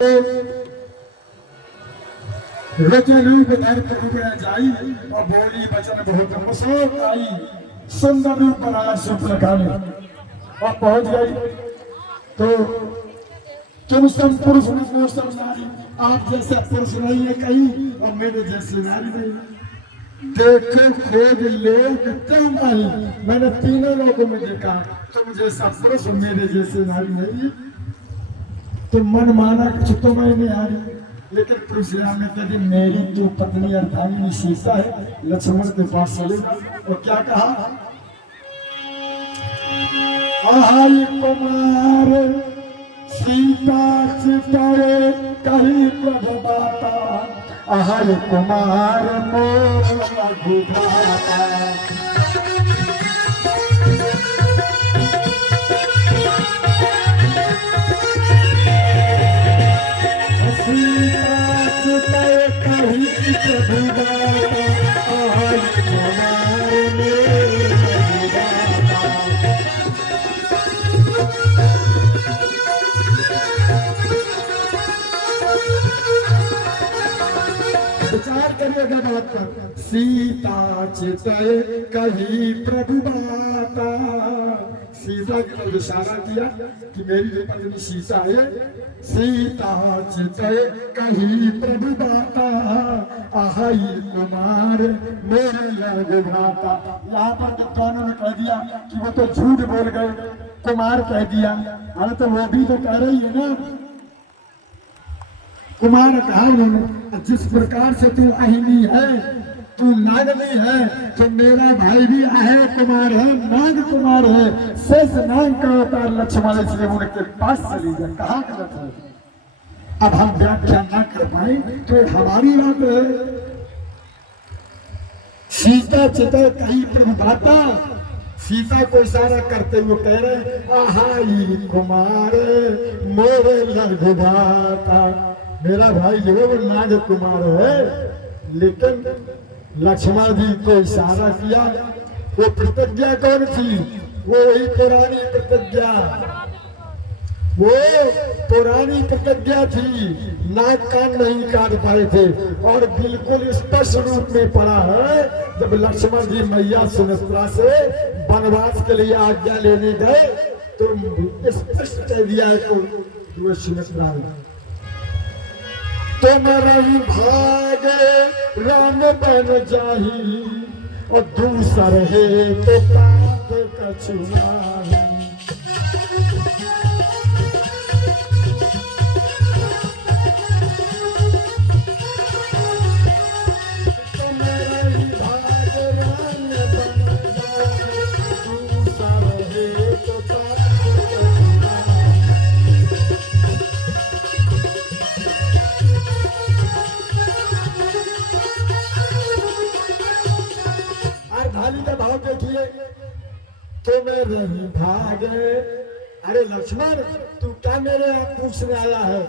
रूप धर जाई और बोली वचन बहुत मुसोक आई। सुंदर रूप बनाया सुप्रखा ने और पहुंच गई। तो तुम सब पुरुष में सब नारी, आप जैसा पुरुष नहीं है कहीं और मेरे जैसी नारी नहीं। देखो खोज लोग तुम आई, मैंने तीनों लोगों में देखा तुम जैसा पुरुष मेरे जैसे नारी नहीं। तो मन माना कुछ तो मैं नहीं आ रही, लेकिन तुलसिया में कभी मेरी तो पत्नी अर्धांगिनी सीता है, लक्ष्मण के पास चलेगा। और क्या कहा, आहाई कुमार सीता चिताए कहीं प्रभुबाता, आहाई कुमार मोर रघुभाता। विचार करिएगा बात पर। सीता चितय कहीं प्रभु बाता, सीता की तरफ इशारा किया कि मेरी जो पत्नी सीता है। सीता चितय कहीं प्रभु बाता, आहाई कुमार मेरे लग भ्राता। यहाँ पर विद्वानों ने कह दिया कि वो तो झूठ बोल गए, कुमार कह दिया। अरे तो वो भी तो कह रही है ना, कुमार कहा उन्होंने। जिस प्रकार से तू अहिनी है, तू नागनी है, तो मेरा भाई भी आहे कुमार है, नाग कुमार है। शेष नाग का अवतार लक्ष्मण, इसलिए उनके पास चली जाए। कहा गलत है, अब हम व्याख्या न कर पाए तो हमारी बात है। सीता चिता कहीं प्रभुभाता, सीता को इशारा करते हुए कह रहे आहाई कुमार मोरे लघुभाता। मेरा भाई जो है वो नाग कुमार है, लेकिन लक्ष्मण जी को इशारा किया। वो प्रतिज्ञा कौन थी, वो वही पुरानी प्रतिज्ञा, वो पुरानी प्रतिज्ञा थी। नाग कान नहीं काट पाए थे और बिल्कुल स्पष्ट रूप में पड़ा है। जब लक्ष्मण जी मैया सुमित्रा से वनवास के लिए आज्ञा लेने गए तो स्पष्ट कह दिया है तो सुमित्रा तुम रही भागे राम बन जाही, और दूसर है तो पाप कछुआही। तुम रही भागे राम बन जाही, दूसर है तो पाप का भाव देखिए। तो मैं रही भागे, अरे लक्ष्मण तू क्या मेरे आप पूछने आया है,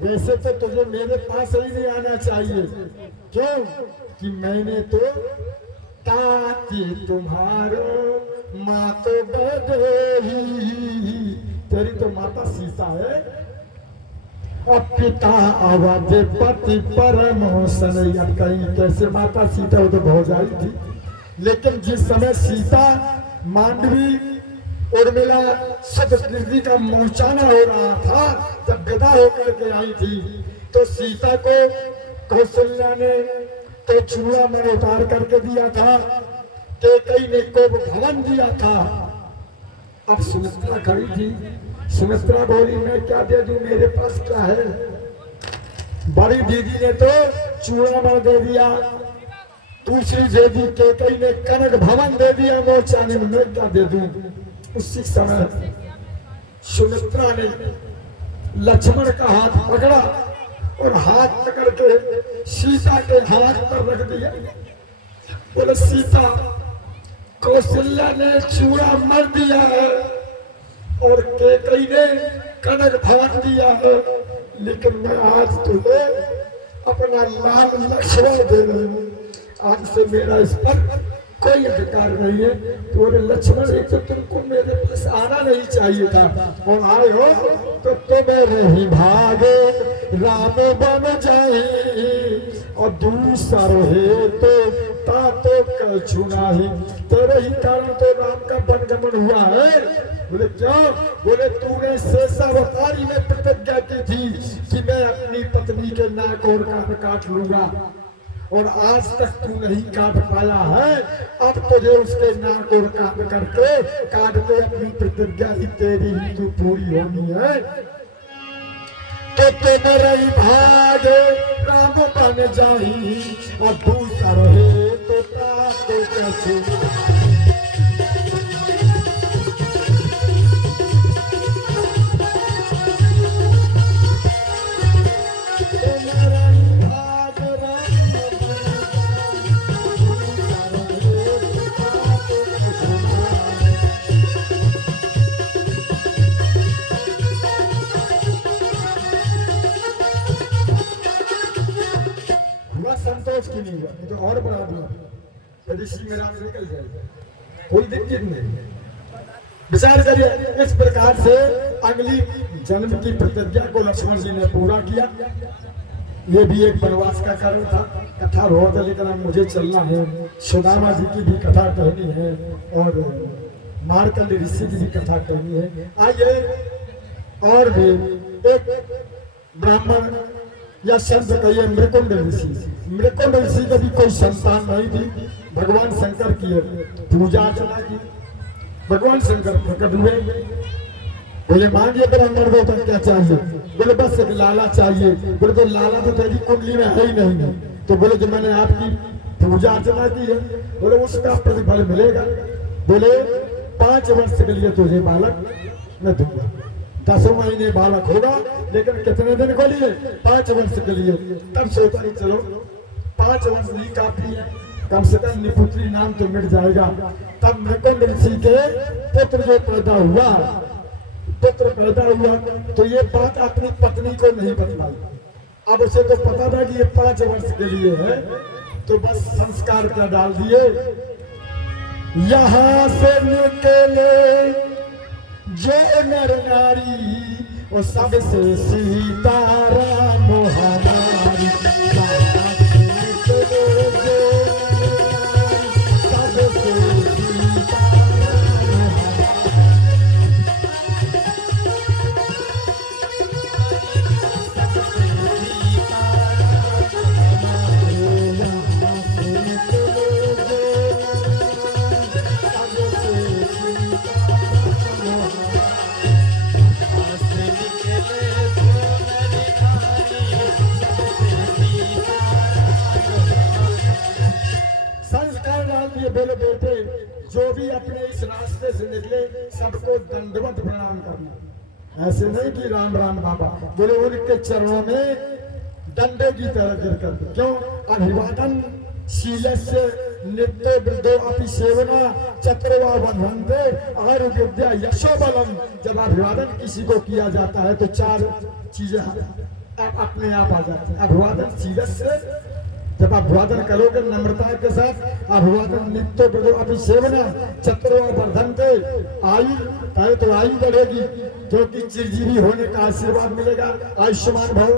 वैसे तो तुझे मेरे पास ही नहीं आना चाहिए। क्यों कि मैंने तो ताती तुम्हारो माँ तो बदही, तेरी तो माता सीता है और पिता अवधपति परम सन। कहीं कैसे माता सीता, वो तो भौजाई थी। लेकिन जिस समय सीता मांडवी उर्मिला सतकीर्ति का मोचाना हो रहा था, जब विदा होकर के आई थी, तो सीता को कौशल्या ने तो चूड़ा में उतार करके दिया था, कैकेयी ने को भवन दिया था। अब सुमित्रा खड़ी थी, सुमित्रा बोली मैं क्या दे दूं, मेरे पास क्या है। बड़ी दीदी ने तो चूड़ा में दे दिया, दूसरी देवी कैकेयी ने कनक भवन दे दिया मोचानी में, मैं क्या दे दूं। उसी समय सुमित्रा ने लक्ष्मण का हाथ पकड़ा और हाथ पकड़ के सीता के हाथ पर रख दिया। बोले सीता, कौशल्या ने चूड़ा मर दिया है और कैकेयी ने कनक भवन दिया है, लेकिन मैं आज तुम्हें अपना लाल लक्ष्मण दे रही हूँ। आज से मेरा इस पर कोई अधिकार नहीं है। तो बोले लक्ष्मण एक तो तुमको मेरे पास आना नहीं चाहिए था, और आए हो तो तुम्हें ही भागे राम बन जाए, और दूसर है तो ता तो कछु नहीं, तेरे ही कारण तो राम का वनगमन हुआ है। बोले क्यों? बोले तूने शेषावतारी में प्रतिज्ञा की थी कि मैं अपनी पत्नी के नाक और कान काट लूंगा, और आज तक तू नहीं काट पाया है। अब तुझे उसके नाक और कान करके काट के अपनी प्रतिज्ञा ही तेरी ही तू पूरी होनी है। तो तुम्हारा ही भागे राम बन जाई, और दूसरा रहे तो कैसे। संतोष की नहीं हुआ तो और बना दिया, ऋषि मेरा निकल जाएगा, कोई दिक्कत नहीं। विचार करिए, इस प्रकार से अगली जन्म की प्रतिज्ञा को लक्ष्मण जी ने पूरा किया। ये भी एक वनवास का कारण था, कथा बहुत है लेकिन अब मुझे चलना है। सुदामा जी की भी कथा कहनी है और मार्कंड ऋषि की भी कथा कहनी है। आइए, और भी एक ब्राह्मण या संत कहिए मृकुंड ऋषि, मृकुंड ऋषि का भी कोई संतान नहीं थी। भगवान शंकर की पूजा अर्चना की, भगवान शंकर प्रकट हुए, बोले मांगिए ब्राह्मण दो तो क्या चाहिए? बोले बस एक लाला चाहिए। बोले तो लाला तो तेरी कुंडली में है ही नहीं। तो बोले जो मैंने आपकी पूजा अर्चना की है, बोले उसका प्रतिफल मिलेगा। बोले 5 वर्ष के लिए तुझे बालक मैं दूंगा, 10 महीने बालक होगा, लेकिन कितने दिन के लिए? 5 वर्ष के लिए। तब सोचा ही चलो 5 वर्ष नहीं काफी है, कम से कम निपुत्री नाम तो मिट जाएगा। तब मृकुंड ऋषि के पुत्र जो पैदा हुआ, तो ये बात अपनी पत्नी को नहीं बताई। अब उसे तो पता था कि ये 5 वर्ष के लिए है, तो बस संस्कार कर डाल दिए। यहाँ से निकले जो नर नारी, वो सबसे सीताराम हमारी। बोले बेटे, जो भी अपने इस रास्ते से निकले सबको दंडवत प्रणाम करना, ऐसे नहीं कि राम राम बाबा। बोले उनके चरणों में डंडे की तरह गिर कर। क्यों? अभिवादन शीलस्य नित्य वृद्धो अपि सेवना चतुर्वा बंधनते और विद्या यशो बलम। जब अभिवादन किसी को किया जाता है तो 4 चीजें अपने आप आ जाती है। अभिवादन शीलस्य, जब आप अभिवादन करोगे नम्रता के साथ, अभिवादन नित्य वृद्धो अपि सेवना चतुर्वा वर्धन्ते, आयु कहे तो आयु बढ़ेगी, क्योंकि चिरजीवी होने का आशीर्वाद मिलेगा। आयुष्मान भव,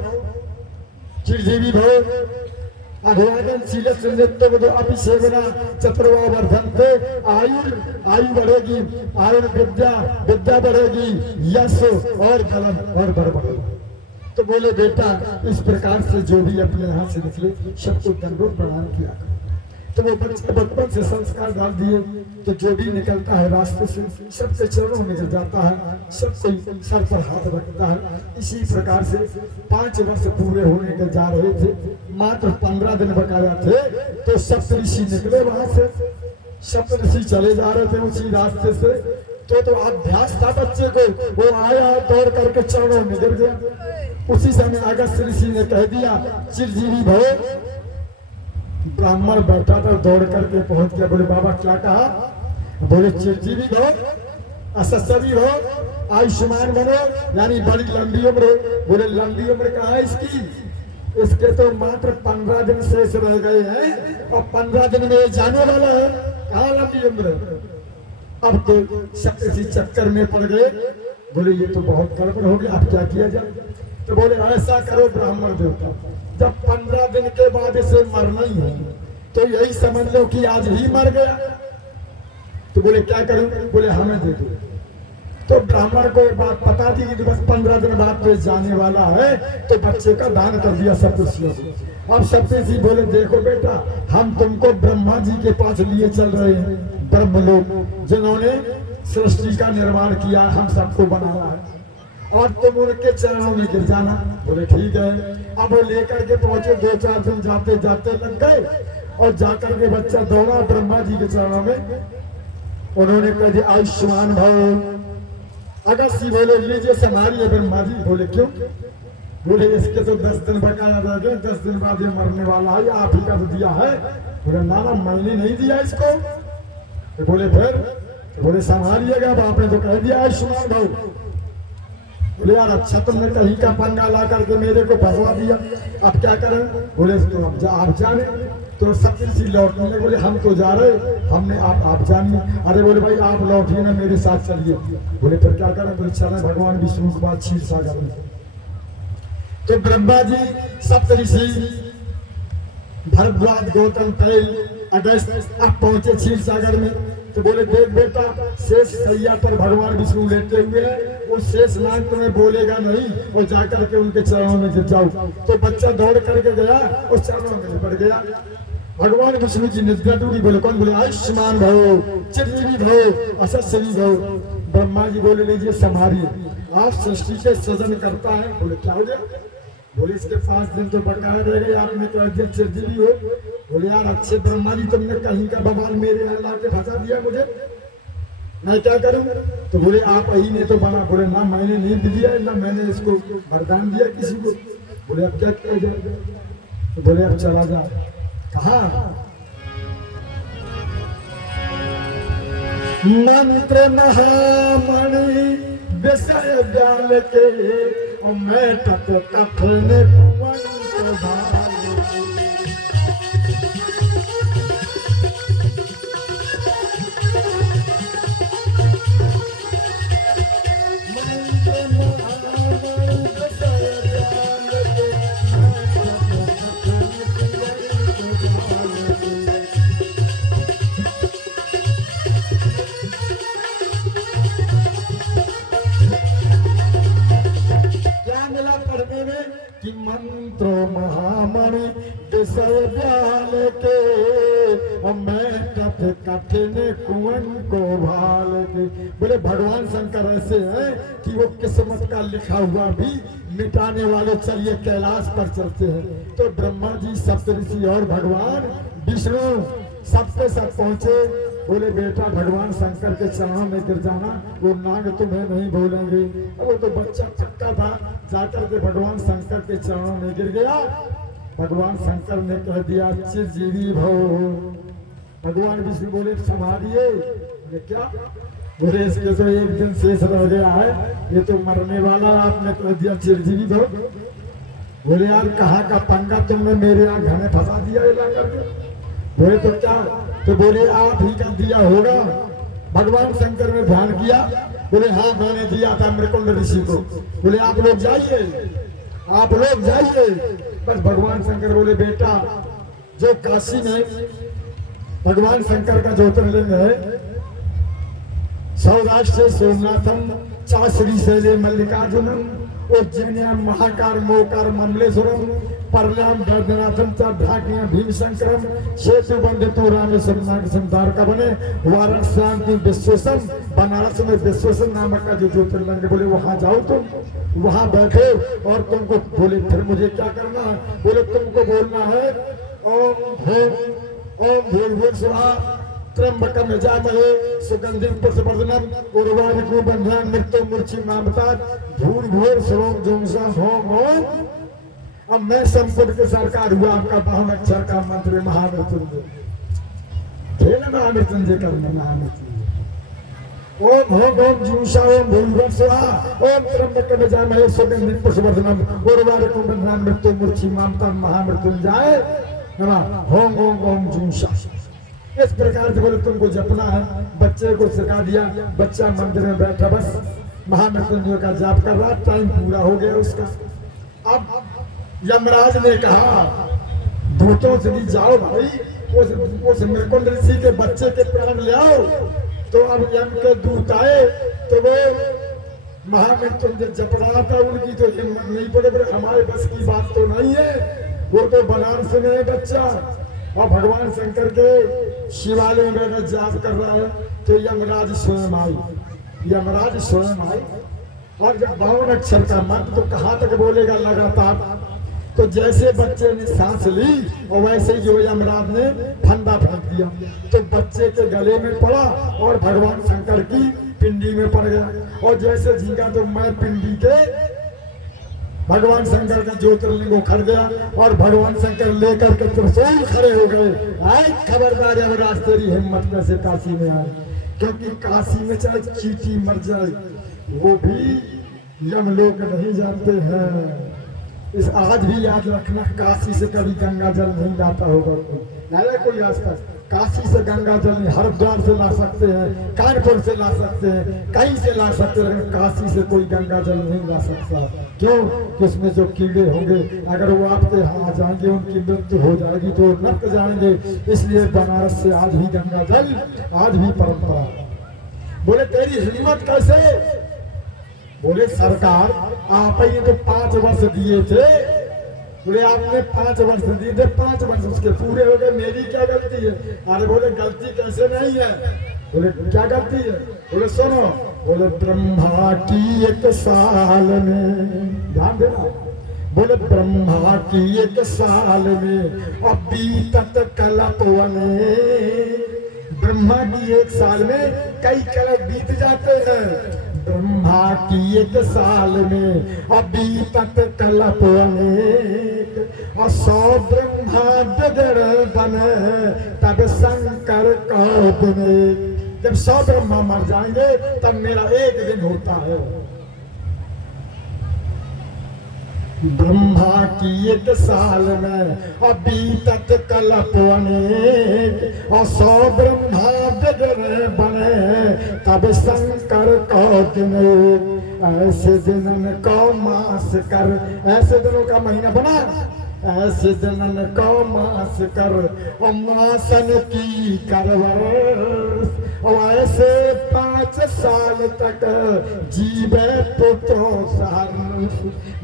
चिरजीवी भव। अभिवादन शीलस्य नित्य वृद्धो अपि सेवना चतुर्वा वर्धन्ते, आयु बढ़ेगी, आयु विद्या बढ़ेगी, यश और बलम और बल बढ़ेगा। तो बोले बेटा, इस प्रकार से जो भी अपने यहाँ से निकले सबको दंडवत प्रणाम किया। तो वो बच्चे बचपन से संस्कार डाल दिए, तो जो भी निकलता है रास्ते से सबके चरणों में गिर जाता है, सबको सर पर हाथ रखता है। इसी प्रकार से 5 वर्ष पूरे होने के जा रहे थे, मात्र 15 दिन बकाया थे, तो सप्तऋषि निकले वहां से। सप्तऋषि चले जा रहे थे उसी रास्ते से, तो अभ्यास था बच्चे को, वो आया दौड़ करके चरणों में गिर गया। उसी समय अगस्त ऋषि ने कह दिया चिरजीवी भव। ब्राह्मण बैठा था, दौड़ करके पहुंच गया। बोले बाबा क्या कहा? बोले चिरजीवी भव, असस्वी भव, आयुष्मान बनो, यानी बड़ी लंबी उम्र हो। बोले लंबी उम्र कहाँ है इसकी? इसके तो मात्र 15 दिन शेष रह गए हैं, और 15 दिन में जाने वाला है। कहाँ लंबी उम्र। अब तो सप्तऋषि चक्कर में पड़ गए, बोले ये तो बहुत गड़बड़ हो गया, अब क्या किया जाए। तो बोले ऐसा करो ब्राह्मण देवता, जब 15 दिन के बाद इसे मरना ही है तो यही समझ लो कि आज ही मर गया। तो बोले क्या करूं, बोले हमें दे दो। तो ब्राह्मण को एक बात पता थी कि बस 15 दिन बाद तो जाने वाला है, तो बच्चे का दान कर दिया सप्तऋषियों से। अब सप्तऋषि बोले देखो बेटा, हम तुमको ब्रह्मा जी के पास लिए चल रहे हैं, ब्रह्मलोक, जिन्होंने सृष्टि का निर्माण किया, हम सबको बनाया है, और तुम उनके चरणों में गिर जाना। बोले ठीक है। अब वो लेकर के पहुंचे, 2-4 दिन जाते जाते लग गए, और जाकर के बच्चा दौड़ा ब्रह्मा जी के चरणों में। उन्होंने कह दिया आयुष्मान भव। अगस्त्य बोले लीजिए संभालिए ब्रह्मा जी। बोले क्यों? बोले इसके तो 10 दिन बकाया रह गए, 10 दिन बाद ये मरने वाला है, आप ही का तो दिया है। बोले ना ना मैंने नहीं दिया इसको। तो बोले फिर? बोले संभालिएगा, आपने तो कह दिया आयुष्मान भव। बोले यार अच्छा तुमने कहीं का पंगा ला करके मेरे को फंसवा दिया, अब क्या करें? बोले तो अब आप जाने। तो सप्तऋषि लौटने लगे, बोले हम तो जा रहे, हमने आप जानिए। अरे बोले भाई आप लौटिए ना, मेरे साथ चलिए। बोले फिर क्या करें? बोले चले भगवान विष्णु के पास क्षीर सागर में। तो ब्रह्मा जी सप्तऋषि भरद्वाज गौतम तैल अगस्त अब पहुंचे क्षीर सागर में। तो बोले देख बेटा, शेष सैया पर भगवान विष्णु लेटे हुए हैं, वो शेष नाग तुम्हें बोलेगा नहीं, और जाकर के उनके चरणों में गिर जाओ। तो बच्चा दौड़ करके गया और चरणों में लिपट गया। भगवान विष्णु की निद्रा टूटी। बोले कौन? बोले आयुष्मान भव, चिरंजीवी भव, अशस्वी भव। ब्रह्मा जी बोले लीजिए संभालिए, आप सृष्टि के सृजन करता है। बोले क्या हो गया? बोले इसके 5 दिन तो बकाया रह गए, आपने तो अध्यक्ष चिरंजीवी हो। बोले यार अच्छे ब्रह्मा जी, तुमने कहीं का बवाल मेरे यहाँ लाके फंसा दिया मुझे, मैं क्या करूं? तो बोले आप ही ने तो बना। बोले ना मैंने नहीं दिया, ना मैंने इसको वरदान दिया किसी को। बोले अब क्या किया जाए? तो बोले अब चला जा। कहा? मंत्र महामणि विषय ज्ञान के, मैं तप कथन कुंवर भाल। कि मंत्र महामणि विषय ज्ञान के, मैं कथ कठिन कुंवन को भाल के। बोले भगवान शंकर ऐसे हैं कि वो किस्मत का लिखा हुआ भी मिटाने वाले। चलिए कैलाश पर चलते हैं। तो ब्रह्मा जी सप्तऋषि और भगवान विष्णु सबके सब पहुंचे। बोले बेटा भगवान शंकर के चरणों में गिर जाना, वो नाग तुम्हें नहीं भूलेंगे। वो तो बच्चा पक्का था, जाकर के भगवान शंकर के चरणों में गिर गया। भगवान शंकर ने कह दिया चिरंजीवी भव। भगवान विष्णु बोले संभालिए। ये क्या? बोले इसके तो 1 दिन शेष रह गया है, ये तो मरने वाला, आपने कह दिया चिरंजीवी भव। बोले यार कहाँ का पंगा तुमने मेरे यहाँ घर में फंसा दिया ला करके। बोले तो क्या? तो बोले आप ही का दिया होगा। भगवान शंकर ने ध्यान किया। बोले हाँ मैंने दिया था मृकुंड ऋषि को। बोले आप लोग जाइए, आप लोग जाइए। बस भगवान शंकर बोले बेटा, जो काशी में भगवान शंकर का ज्योतिर्लिंग है, सौराष्ट्र सोमनाथम चाश्री शैले मल्लिकार्जुनम, उज्जैन्याम महाकार मोकार ममलेश्वरम, परल्याम गर्दनाथम ढाकिया भीम शंकरम, सेतु बंधु रामेश्वर नाग संतार का बने, वाराणसी विश्वेशम, बनारस में विश्वेशम नामक का जो ज्योतिर्लिंग। बोले वहां जाओ तुम, वहां बैठो और तुमको। बोले फिर मुझे क्या करना है? बोले तुमको बोलना है ओम भूर्भुवः स्वः त्र्यंबकम यजामहे सुगंधिं पुष्पवर्धनम उर्वारुकं बन्धनं मृत्युर्मुक्षीमामृतात् भूर्भुवः स्वः जुंसा होम ओम। अब मैं संपुट के सरकार हुआ, आपका 52 अक्षर का मंत्र महामृत्युंजय। महामृत्युंजय करना महामृत्युंजय। ओम ओम ओम जुंसा ओम भूर्भुवः स्वः ओम त्र्यंबकम यजामहे सुगंधिं पुष्पवर्धनम उर्वारुकं बन्धनं मृत्युर्मुक्षीमामृतात् महामृत्युंजय नमः। ओम ओम ओम जुंसा। इस प्रकार से बोले तुमको जपना है। बच्चे को सिखा दिया, बच्चा मंदिर में बैठा बस महामृत्युंजय का जाप कर रहा, टाइम पूरा हो गया उसका। अब यमराज ने कहा दूतों से भी जाओ भाई उस मृकुंड ऋषि के बच्चे के प्राण ले आओ। तो अब यम के दूत आए तो वो महामृत्युंजय जप रहा था, उनकी तो हिम्मत नहीं पड़े, हमारे बस की बात तो नहीं है, वो तो बनारस में है बच्चा और भगवान शंकर के शिवालय में बैठा जाप कर रहा है। तो यमराज स्वयं आई, यमराज स्वयं आई और जब 52 अक्षर का मंत्र तो कहाँ तक बोलेगा लगातार। तो जैसे बच्चे ने सांस ली और वैसे ही जो यमराज ने फंदा फेंक दिया तो बच्चे के गले में पड़ा और भगवान शंकर की पिंडी में पड़ गया। और जैसे झींगा तो मैं पिंडी के भगवान शंकर का ज्योतिर्लिंग उखड़ गया और भगवान शंकर लेकर के त्रिशूल खड़े हो गए। आए खबरदार यमराज तेरी हिम्मत कैसे काशी में आए, क्योंकि काशी में चाहे चींटी मर जाए वो भी यमलोक नहीं जानते हैं। इस आज भी याद रखना, काशी से कभी गंगा जल नहीं लाता होगा कोई, कोई आसपास काशी से गंगा जल नहीं, हरिद्वार से ला सकते हैं, कानपुर से ला सकते हैं, कहीं से ला सकते हैं, लेकिन काशी से कोई गंगा जल नहीं ला सकता। क्यों? कि उसमें जो कीड़े होंगे अगर वो आपके यहाँ आ जाएंगे उनकी मृत्यु हो जाएगी तो नर्क जाएंगे। इसलिए बनारस से आज भी गंगा जल, आज भी परंपरा। बोले तेरी हिम्मत कैसे? बोले सरकार आप ही तो 5 वर्ष दिए थे। बोले आपने 5 वर्ष दिए थे, 5 वर्ष उसके पूरे हो गए, मेरी क्या गलती है? अरे बोले गलती कैसे नहीं है? बोले क्या गलती है? बोले सुनो, बोले ब्रह्मा की 1 साल में, ध्यान देना, बोले ब्रह्मा की 1 साल में अबीतत कल्पवने, ब्रह्मा की 1 साल में कई कल्प बीत जाते हैं। ब्रह्मा की 1 साल में अभी तक कल्प अनेक और 100 ब्रह्मा बिगड़ बने तब शंकर कौत में। जब 100 ब्रह्मा मर जाएंगे तब मेरा 1 दिन होता है। ब्रह्मा की 1 साल में अभी तक कल्प अनेक और 100 ब्रह्मा बिगड़ बने तब शंकर कौत में। ऐसे दिनन को मास कर, ऐसे दिनों का महीना बना, ऐसे दिनन को मास कर और मासन की करवस और ऐसे 5 साल तक जीवे पुत्र सहर्ष।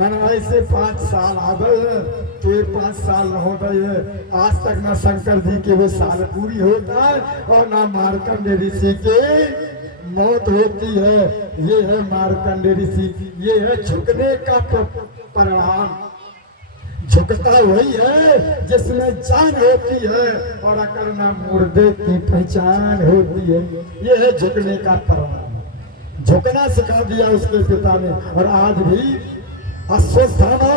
मैंने ऐसे 5 साल आ गए तो ये 5 साल न हो गए, आज तक ना शंकर जी के वो साल पूरी होता है और ना मार्कंडेय ऋषि के मौत होती है। ये है मार्कंडेय ऋषि, ये है झुकने का परिणाम। झुकता वही है जिसमें जान होती है और अकड़ना मुर्दे की पहचान होती है। ये है झुकने का परिणाम। झुकना सिखा दिया उसके पिता ने। और आज भी अश्वत्थामा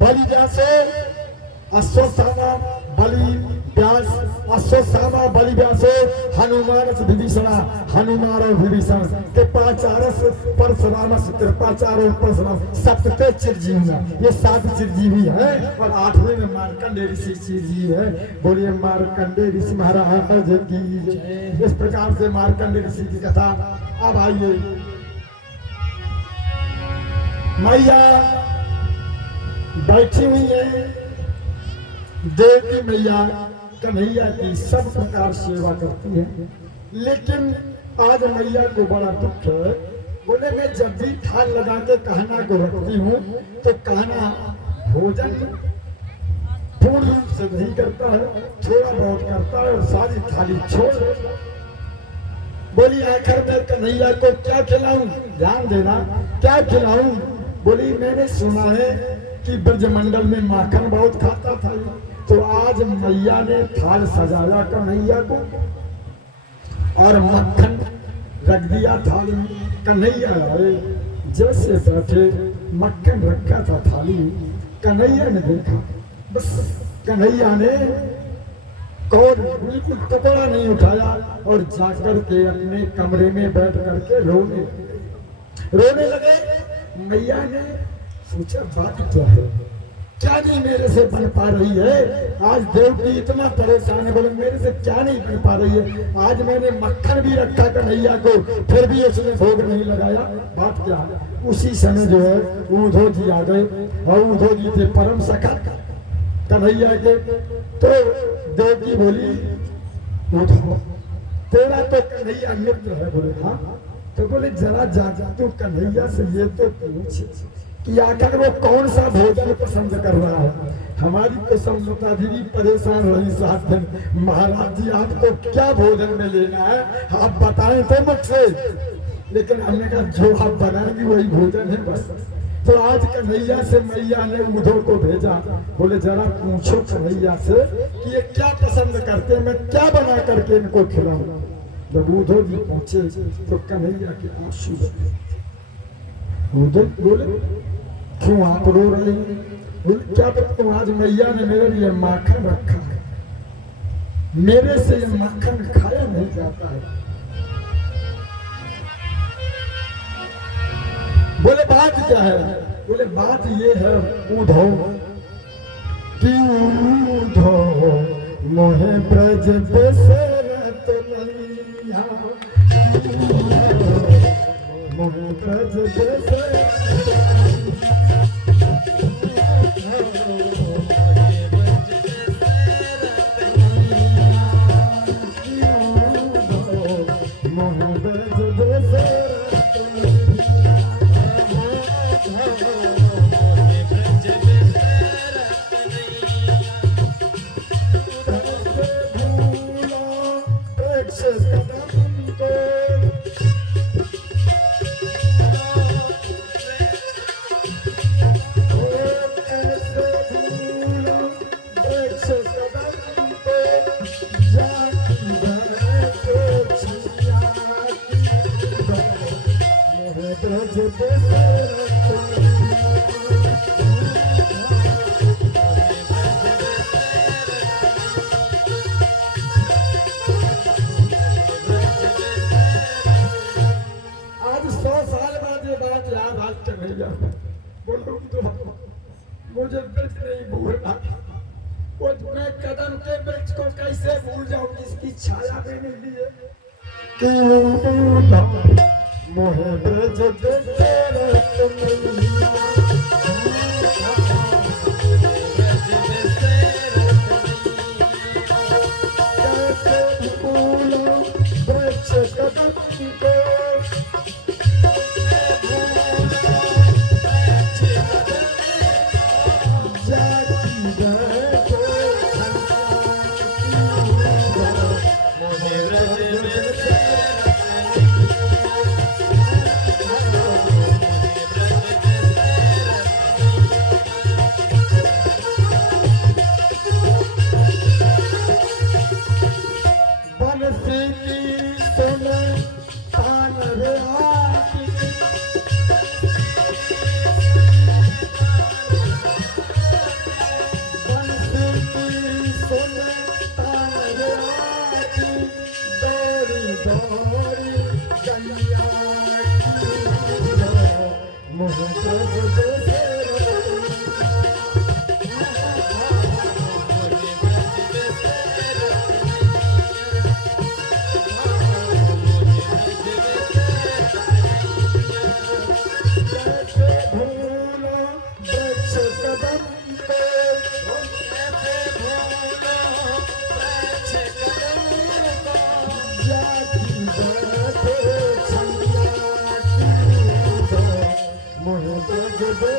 बलि व्यासो, अश्वत्थामा बलि व्यास, अश्वत्थामा बलि व्यासो हनुमान विभीषण, हनुमान और विभीषण के पाचारस परशुरामस कृपाचारो परशुराम सप्ते चिरजीवी, ये 7 चिरजीवी है और 8वें में मार्कंडेय ऋषि चिरजीवी है। बोलिए मार्कंडेय ऋषि महाराज की। इस प्रकार से मार्कंडेय ऋषि की कथा। अब आइए मैया बैठी हुई है, देवी मैया कन्हैया की सब प्रकार सेवा करती है, लेकिन आज मैया को बड़ा दुख है। बोले मैं जब भी थाल लगा के कहना को रखती हूँ तो कहना भोजन पूर्ण रूप से नहीं करता है, थोड़ा बहुत करता है और सारी थाली छोड़ देता है। बोली आखिर में कन्हैया को क्या खिलाऊं? ध्यान देना, क्या खिलाऊं? बोली मैंने सुना है कि ब्रजमंडल में माखन बहुत खाता था, तो आज मैया ने थाल सजाया कन्हैया को और मक्खन रख दिया थाली में। कन्हैया आए, जैसे बैठे मक्खन रखा था थाली, कन्हैया ने देखा, बस कन्हैया ने कौर बिल्कुल टुकड़ा नहीं उठाया और जाकर के अपने कमरे में बैठ करके रोने लगे। मैया ने सोचा बात क्या है, क्या नहीं मेरे से बन पा रही है। आज देवकी इतना परेशान है, बोले मेरे से क्या नहीं बन पा रही है। आज मैंने मक्खन भी रखा कन्हैया को, फिर भी उसने भोग नहीं लगाया। बात क्या है, उसी समय जो है उद्धव जी आ गए और उद्धव जी थे परम सखा कन्हैया के। तो देवकी बोली उद्धव तेरा तो कन्हैया मित्र है। बोले हाँ। तो बोले जरा जा तू कन्हैया से ये तो पूछ कि आखिर वो कौन सा भोजन पसंद कर रहा है। हमारी तो समझौता दीदी परेशान रही 7 दिन। महाराज जी आपको क्या भोजन में लेना है आप बताएं तो मुझसे। लेकिन हमने कहा जो आप बनाएंगे वही भोजन है बस। तो आज कन्हैया से मैया ने उद्धव को भेजा, बोले जरा पूछो कन्हैया से कि ये क्या पसंद करते हैं, मैं क्या बना करके इनको खिलाऊं। जब उद्धव जी पहुंचे तो कन्हैया के आंसू उद्धव बोले क्यों आप रो रहे हैं। बोले क्या बताऊं, आज मैया ने मेरे लिए माखन रखा है, मेरे से ये माखन खाया नहीं जाता है। बोले बात क्या है। बोले बात ये है उद्धव कि उद्धव मोहे ब्रज बसरत नैया, मोहे ब्रज बसरत मुझे वृक्ष नहीं भूलना। वो मैं कदम के वृक्ष को कैसे भूल जाऊं जिसकी छाया भी नहीं दी है। कि मोहे ब्रज बसरत नैया, कैसे भूलो वृक्ष कदम को, the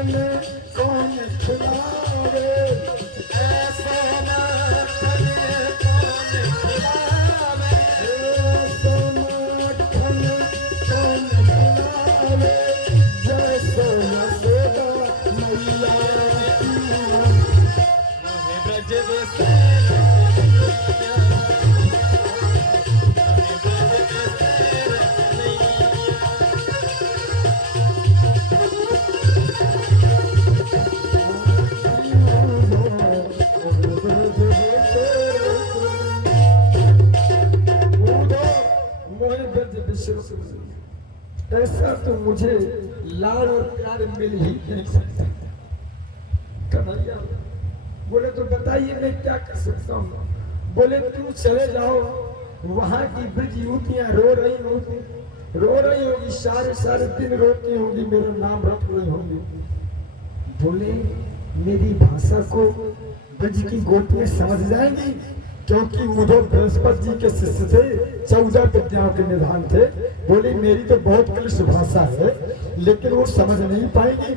मक्खन कौन खिलावे, ऐसा मक्खन कौन खिलावे, ऐसा मक्खन कौन खिलावे, जैसे यशोदा मैया की। मोहे ब्रज बिसर नैया, मोहे ब्रज बिसर नैया। ऐसा तो मुझे लाड़ और प्यार मिल ही नहीं सकता। कन्हैया बोले तो बताइए मैं क्या कर सकता हूँ। बोले तुम चले जाओ, वहां की ब्रज युवतियां रो रही होगी, सारे दिन रोती होगी, मेरा नाम रट रही होगी। बोले मेरी भाषा को ब्रज की गोपियां समझ जाएंगी, क्योंकि उद्धव बृहस्पति जी के शिष्य थे, 14 विद्याओं के निधान थे। बोले मेरी तो बहुत क्लिष्ट भाषा है, लेकिन वो समझ नहीं पाएंगी।